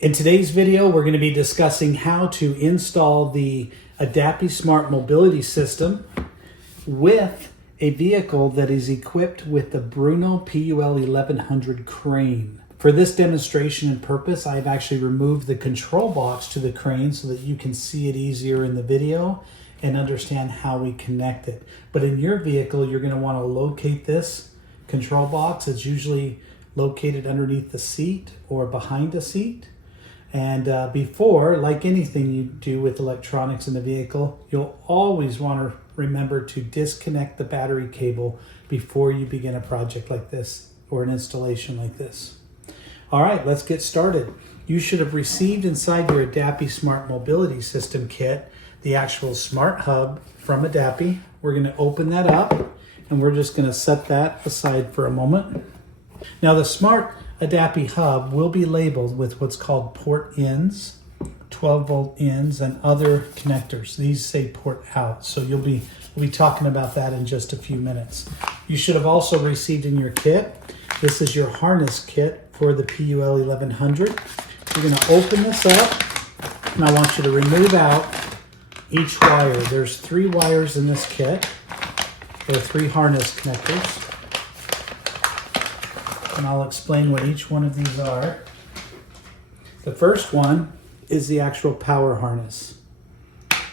In today's video, we're going to be discussing how to install the Adapy Smart Mobility System with a vehicle that is equipped with the Bruno Pul 1100 crane. For this demonstration and purpose, I've actually removed the control box to the crane so that you can see it easier in the video and understand how we connect it. But in your vehicle, you're going to want to locate this control box. It's usually located underneath the seat or behind the seat. And before, like anything you do with electronics in the vehicle, you'll always want to remember to disconnect the battery cable before you begin a project like this or an installation like this. All right, let's get started. You should have received inside your Adapy Smart Mobility System kit the actual Smart Hub from Adapy. We're going to open that up and we're just going to set that aside for a moment. Now the Smart Adapy Hub will be labeled with what's called port ins, 12 volt ins, and other connectors. These say port out, so we'll be talking about that in just a few minutes. You should have also received in your kit, this is your harness kit for the PUL 1100. You're going to open this up, and I want you to remove out each wire. There's 3 wires in this kit. There are 3 harness connectors. And I'll explain what each one of these are. The first one is the actual power harness.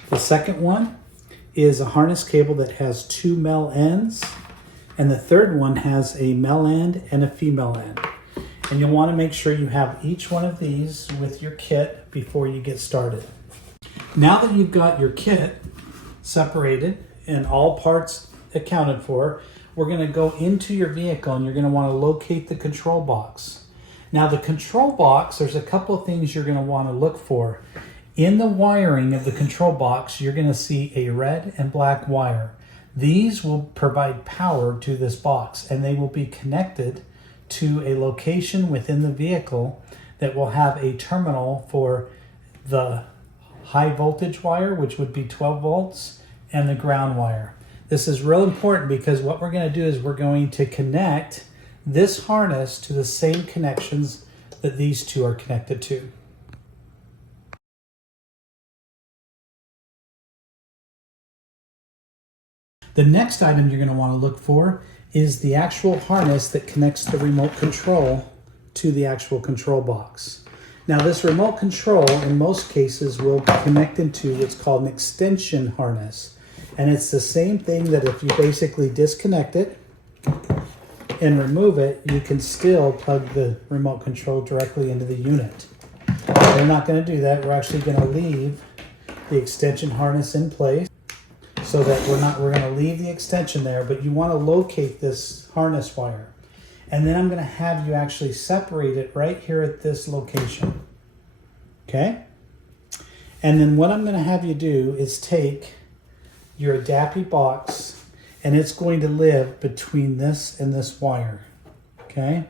The second one is a harness cable that has 2 male ends. And the third one has a male end and a female end. And you'll want to make sure you have each one of these with your kit before you get started. Now that you've got your kit separated and all parts accounted for, we're going to go into your vehicle and you're going to want to locate the control box. Now the control box, there's a couple of things you're going to want to look for. In the wiring of the control box, you're going to see a red and black wire. These will provide power to this box and they will be connected to a location within the vehicle that will have a terminal for the high voltage wire, which would be 12 volts, and the ground wire. This is real important because what we're going to do is we're going to connect this harness to the same connections that these two are connected to. The next item you're going to want to look for is the actual harness that connects the remote control to the actual control box. Now this remote control in most cases will connect into what's called an extension harness. And it's the same thing that if you basically disconnect it and remove it, you can still plug the remote control directly into the unit. We're not going to do that. We're actually going to leave the extension harness in place so that we're going to leave the extension there, but you want to locate this harness wire. And then I'm going to have you actually separate it right here at this location. Okay? And then what I'm going to have you do is take your Adapy box, and it's going to live between this and this wire, okay?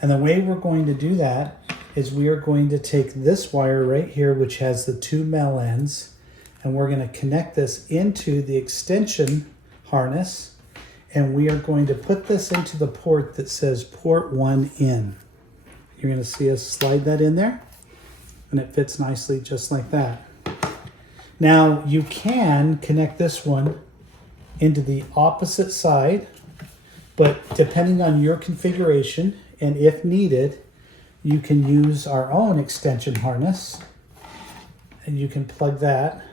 And the way we're going to do that is we are going to take this wire right here, which has the 2 male ends, and we're going to connect this into the extension harness, and we are going to put this into the port that says port 1 in. You're going to see us slide that in there, and it fits nicely just like that. Now you can connect this one into the opposite side, but depending on your configuration and if needed, you can use our own extension harness and you can plug that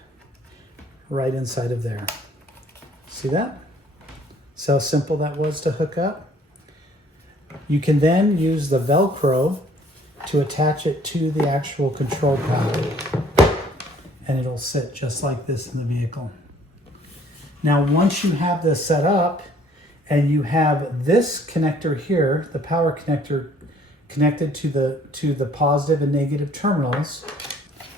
right inside of there. See that? See how simple that was to hook up? You can then use the Velcro to attach it to the actual control panel, and it'll sit just like this in the vehicle. Now once you have this set up and you have this connector here, the power connector connected to the positive and negative terminals,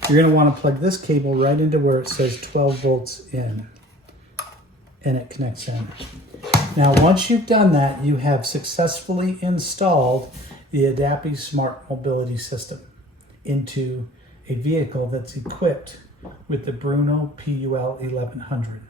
you're going to want to plug this cable right into where it says 12 volts in, and it connects in. Now once you've done that, you have successfully installed the Adapy Smart Mobility System into a vehicle that's equipped with the Bruno Pul 1100.